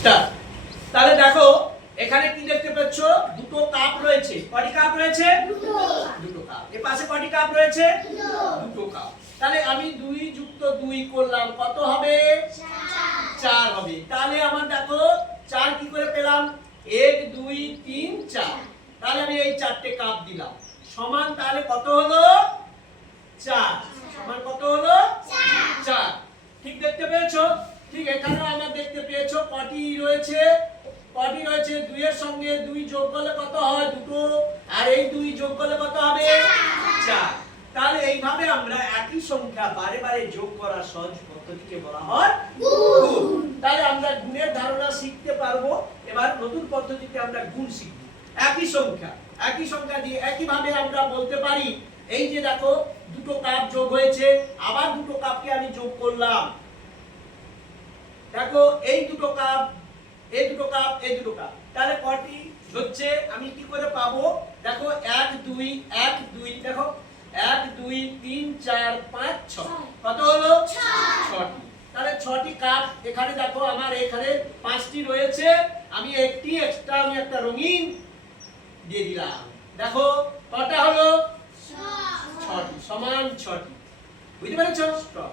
Start. তাহলে দেখো এখানে কি দেখতে পাচ্ছ, দুটো কাপ রয়েছে। কয়টি কাপ রয়েছে? দুটো কাপ। এর পাশে কয়টি কাপ রয়েছে? দুটো কাপ। তাহলে আমি 2 যুক্ত 2 করলাম, কত হবে? 4 হবে। তাহলে আমার দেখো 4 কি করে পেলাম? 1 2 3 4। তাহলে আমি এই 4টে কাপ দিলাম, সমান তাহলে কত হলো? 4। সমান কত হলো? 4। ঠিক দেখতে পেয়েছো? ঠিক এখানেও আমরা দেখতে পেয়েছো কটি রয়েছে? কটি রয়েছে? 2 এর সঙ্গে 2 যোগ করলে কত হয়? 2, আর এই 2 যোগ করলে কত হবে? 4। তাহলে এইভাবে আমরা একই সংখ্যা বারে বারে যোগ করার সহজ পদ্ধতিকে বলা হয় গুণ। তাহলে আমরা গুণের ধারণা শিখতে পারবো। এবার নতুন পদ্ধতিতে আমরা গুণ শিখব। একই সংখ্যা দিয়ে একই ভাবে আমরা বলতে পারি, এই যে দেখো দুটো কাপ যোগ হয়েছে, আবার দুটো কাপকে আমি যোগ করলাম। দেখো এই দুটো কাপ, এই দুটো কাপ, এই দুটো কাপ, তাহলে কটি হচ্ছে আমি কি করে পাবো? দেখো 1 2 1 2, দেখো 1 2 3 4 5 6, কত হলো? 6টি। তাহলে 6টি কাপ এখানে দেখো আমার এখানে 5টি রয়েছে, আমি একটি এক্সট্রা আমি একটা রঙিন দিয়ে দিলাম। দেখো কটা হলো? 6টি, সমান 6টি। বুঝতে পেরেছো? স্টপ।